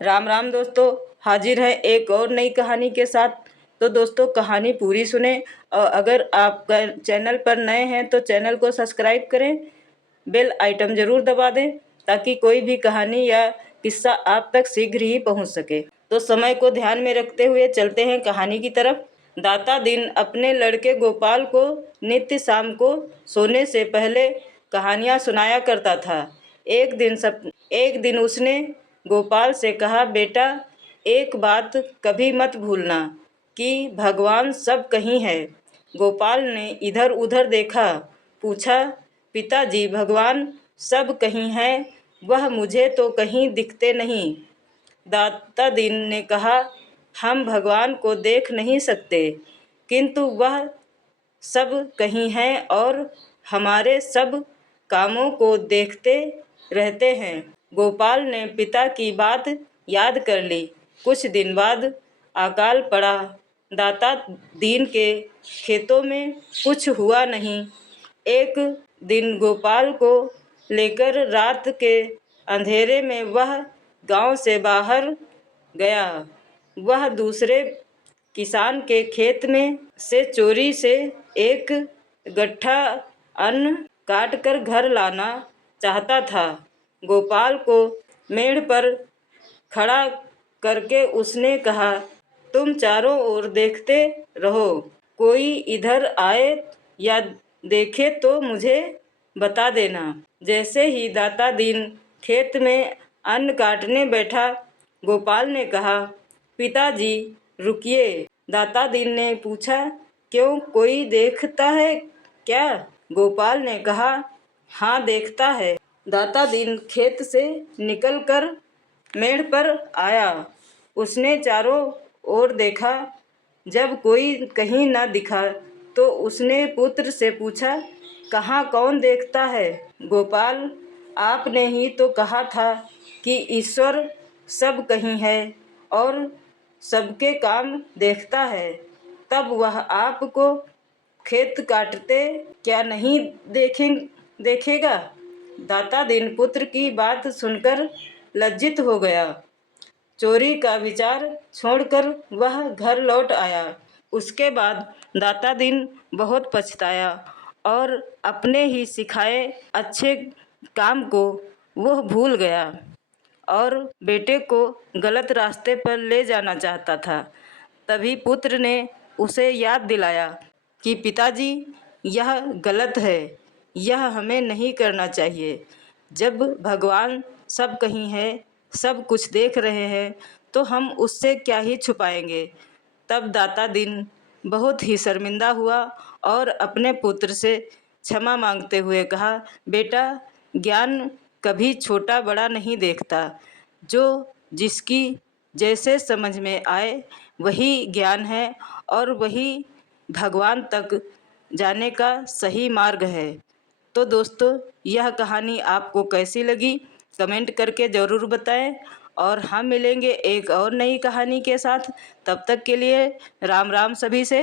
राम राम दोस्तों, हाजिर है एक और नई कहानी के साथ। तो दोस्तों कहानी पूरी सुने और अगर आप चैनल पर नए हैं तो चैनल को सब्सक्राइब करें, बेल आइटम ज़रूर दबा दें ताकि कोई भी कहानी या किस्सा आप तक शीघ्र ही पहुंच सके। तो समय को ध्यान में रखते हुए चलते हैं कहानी की तरफ। दाता दिन अपने लड़के गोपाल को नित्य शाम को सोने से पहले कहानियाँ सुनाया करता था। एक दिन उसने गोपाल से कहा, बेटा एक बात कभी मत भूलना कि भगवान सब कहीं है। गोपाल ने इधर उधर देखा, पूछा, पिताजी भगवान सब कहीं हैं, वह मुझे तो कहीं दिखते नहीं। दाता दीन ने कहा, हम भगवान को देख नहीं सकते किंतु वह सब कहीं हैं और हमारे सब कामों को देखते रहते हैं। गोपाल ने पिता की बात याद कर ली। कुछ दिन बाद अकाल पड़ा। दाता दीन के खेतों में कुछ हुआ नहीं। एक दिन गोपाल को लेकर रात के अंधेरे में वह गांव से बाहर गया। वह दूसरे किसान के खेत में से चोरी से एक गट्ठा अन्न काट कर घर लाना चाहता था। गोपाल को मेड़ पर खड़ा करके उसने कहा, तुम चारों ओर देखते रहो, कोई इधर आए या देखे तो मुझे बता देना। जैसे ही दाता दीन खेत में अन्न काटने बैठा, गोपाल ने कहा, पिताजी रुकिए। दाता दीन ने पूछा, क्यों, कोई देखता है क्या? गोपाल ने कहा, हाँ देखता है। दाता दीन खेत से निकलकर मेड़ पर आया। उसने चारों ओर देखा। जब कोई कहीं न दिखा तो उसने पुत्र से पूछा, कहाँ कौन देखता है? गोपाल, आपने ही तो कहा था कि ईश्वर सब कहीं है और सबके काम देखता है, तब वह आपको खेत काटते क्या नहीं देखेगा? दाता दीन पुत्र की बात सुनकर लज्जित हो गया। चोरी का विचार छोड़कर वह घर लौट आया। उसके बाद दाता दीन बहुत पछताया और अपने ही सिखाए अच्छे काम को वह भूल गया और बेटे को गलत रास्ते पर ले जाना चाहता था। तभी पुत्र ने उसे याद दिलाया कि पिताजी यह गलत है, यह हमें नहीं करना चाहिए। जब भगवान सब कहीं है, सब कुछ देख रहे हैं, तो हम उससे क्या ही छुपाएंगे। तब दाता दीन बहुत ही शर्मिंदा हुआ और अपने पुत्र से क्षमा मांगते हुए कहा, बेटा ज्ञान कभी छोटा बड़ा नहीं देखता, जो जिसकी जैसे समझ में आए वही ज्ञान है और वही भगवान तक जाने का सही मार्ग है। तो दोस्तों यह कहानी आपको कैसी लगी कमेंट करके ज़रूर बताएं और हम मिलेंगे एक और नई कहानी के साथ। तब तक के लिए राम राम सभी से।